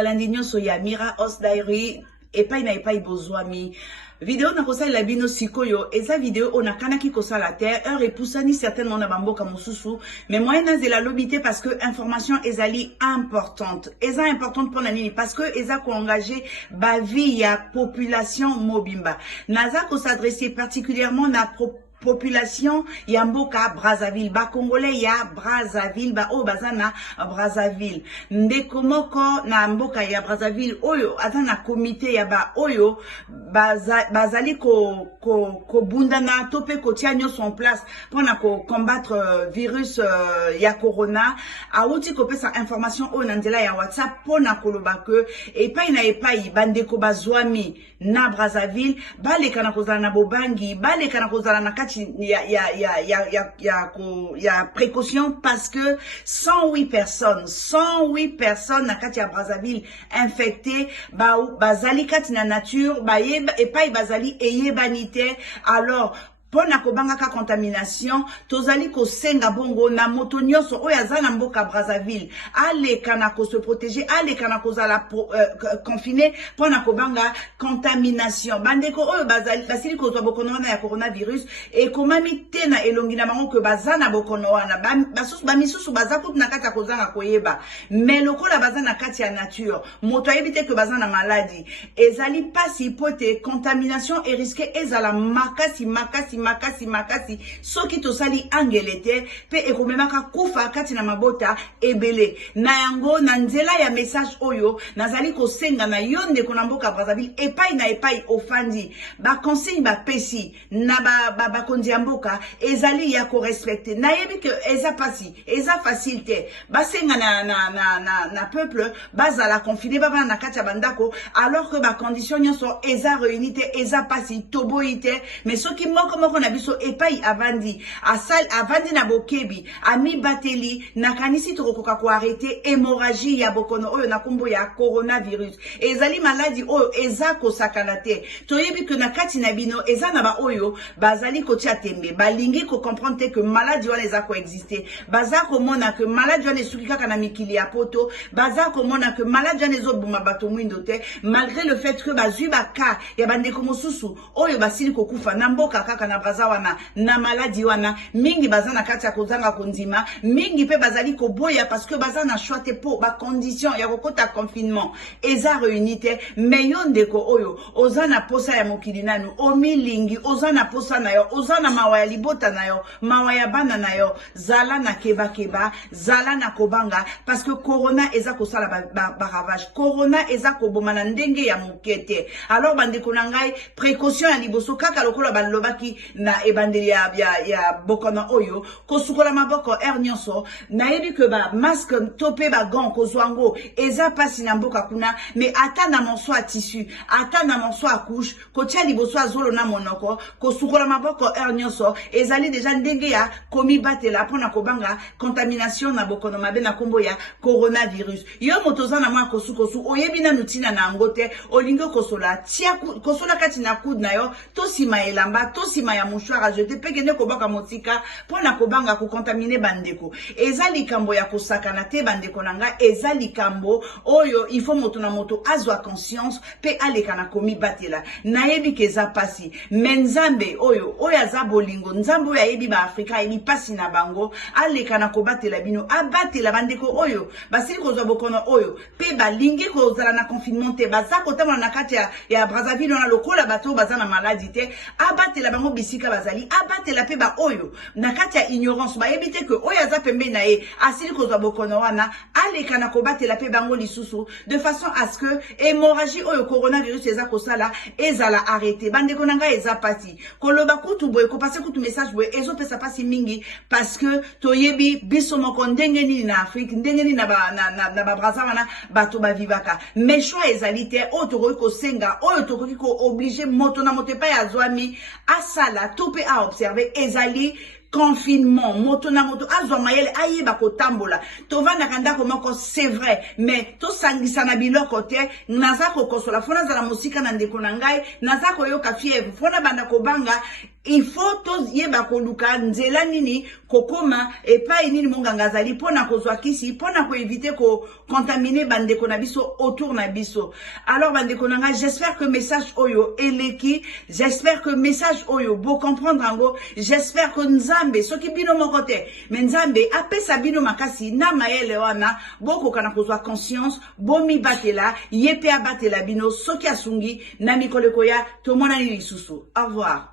balandi nyonso ya Mira Os Diary epai na epai bozwami. Vidéo na kosala la bino sikoyo, eza vidéo on a kanaki kosala terre, heure epusani certainement na bamboka mosusu, mais moyen na zela lobité parce que information ezali importante. Eza importante pour nani parce que eza ko engager ba vie ya population mobimba. Naza ko s'adresser particulièrement na population ya mboka Brazzaville, ba congolais ya Brazzaville, ba o bazana Brazzaville. Ndeko moko na mboka ya Brazzaville oyo azana comité ya ba oyo bazali ko bundana tope ko tia nyonso en place pona ko combattre virus ya corona. Auti ko pesa information o na nzela ya WhatsApp pona koloba ke epai na epai bandeko bazwami na Brazzaville baleka na kozala na bobangi, baleka na kozala na ya précaution parce que 108 personnes na kati ya Brazzaville infectées bazali kati na nature epai bazali eyebanite. Alors pona kobangaka contamination tozali ko senga bongo na moto nyonso oyo azana mboka Brazzaville aleka na ko se protéger, aleka na kozala confiné pona kobanga contamination. Bandeko oyo basili kozwa bokono wana ya coronavirus e komami te na elongi na bango ke bazana bokono wana bamisusu bazakutu na kati ya kozanga koyeba, mais lokola bazana kati ya nature moto ayebi te ke bazana maladie ezali pasi pote contamination e risque ezala makasi soki tosali angelete pe ekomemaka kufa kati na mabota ebele na yango. Na nzela ya message oyo nazali kosenga na yonde kona mboka Brazzaville epai na epai ofandi ba conseil ba pesi na ba konzi ya mboka ezali ya ko respecter na yebi ke eza pasi eza facilité basenga na peuple bazala confiné baba na kati ya bandako alors que ba condition nyonso eza réunité eza pasi toboite. Mais soki moko na biso epai avandi na bokebi ami bateli na kanisi tokokoka ko arrêter hémorragie ya bokono oyo na kombo ya coronavirus. Ezali maladie oyo eza ko sakana te toyebi que na kati na bino eza na ba oyo bazali ko tia tembe balingi ko comprendre que maladie wana eza ko exister, baza ko mona que maladie wana esuki kaka na mikili ya poto, baza ko mona que maladie wana ezobuma bato mwindo te malgré le fait que bazui baka ya bandeko mosusu oyo basili ko kufa na mboka kaka na Brazzaville na maladie wana mingi baza na kati ya kozanga kondima mingi pe bazali ko boya parce que baza na choix te po ba condition ya kokota confinement eza réunité. Mais yondeko oyo ozana posa ya mokili nanu omilingi ozana posa na yo ozana mawa ya libota na yo mawa ya bana na yo zala na keba zala na kobanga parce que corona eza ko sala ba ravage, corona eza ko bomana ndenge ya mokete. Alors bandeko na ngai précaution ya liboso kaka lokola balobaki na ebandeli ya bokono oyo kosukola maboko nyonso na yebi ke ba masque tope ba gants kozwango eza pasi na mboka kuna. Mais ata na monso a tissu ata na monso a couche kotia liboso azolo na monoko kosukola maboko nyonso ezali déjà ndenge ya komi batela pona kobanga contamination na bokono mabe na kombo ya coronavirus. Yo motoza na mwa kosu oyebi na nutina na ngote olingo kosola tia kosola kati na coude na yo tosima elamba tosima ya mouchoir a jeter pe kende kobaka motika pona kobanga ko contaminer bandeko. Eza likambo ya kosakana te bandeko nanga, eza likambo oyo il faut moto na moto azwa conscience pe aleka na komi batela na yebi keza pasi. Menzambe oyo aza bolingo nzambe oyo ayebi ba Afrika ayebi pasi na bango aleka na kobatela bino abatela bandeko oyo basili kozwa bokono oyo pe balingi kozala na confinement te baza kotama na kati ya Brazzaville na lokola bato baza na maladie te abatela bango bisika bazali abatela pe ba oyo na kati ya ignorance bayebi te ke oyo aza pembe na ye asili kozwa bokono wana aleka na kobatela pe bango lisusu de façon à ce que hémorragie oyo coronavirus eza kosala ezala arrêté. Bandeko nanga eza pasi koloba kutu boye ko passer kutu message boye ezo pesa pasi mingi parce que toyebi biso moko ndenge nini na Afrique ndenge nini na ba Brazzaville bato ba vivaka. Mais choix ezali te oyo tokoki kosenga oyo tokoki ko obliger moto na moto pa ya zwami asala tope a observer ezali confinement moto na moto azwa mayele ayeba kotambola tovanda kanda komoko c'est vrai mais to sangisa na biloko te naza ko kosola fona za la musika na ndeko na ngai naza ko yoka fièvre fona banda ko banga il faut toyeba koluka nzela nini kokoma epai nini monganga azali pona kozwa kisi pona ko éviter ko contaminer bandeko na biso autour na biso. Alors bandeko nanga, j'espère que message oyo eleki, j'espère que message oyo bo comprendre ango, j'espère que nzambe soki bino moko te mais nzambe apesa bino makasi na mayele wana boko kana kozwa conscience bomi batela yepe abatela bino soki asungi na mikoleko ya tomonani lisusu. Au revoir.